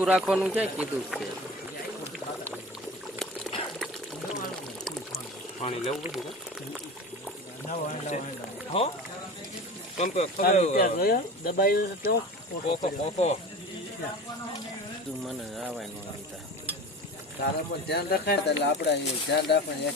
રાખવાનું ક્યાં કીધું છે પાણી લેવું બધું દબાયું તું મને આવાય ન લીધા તારા પર ધ્યાન રખાય એટલે આપણે ધ્યાન રાખવાની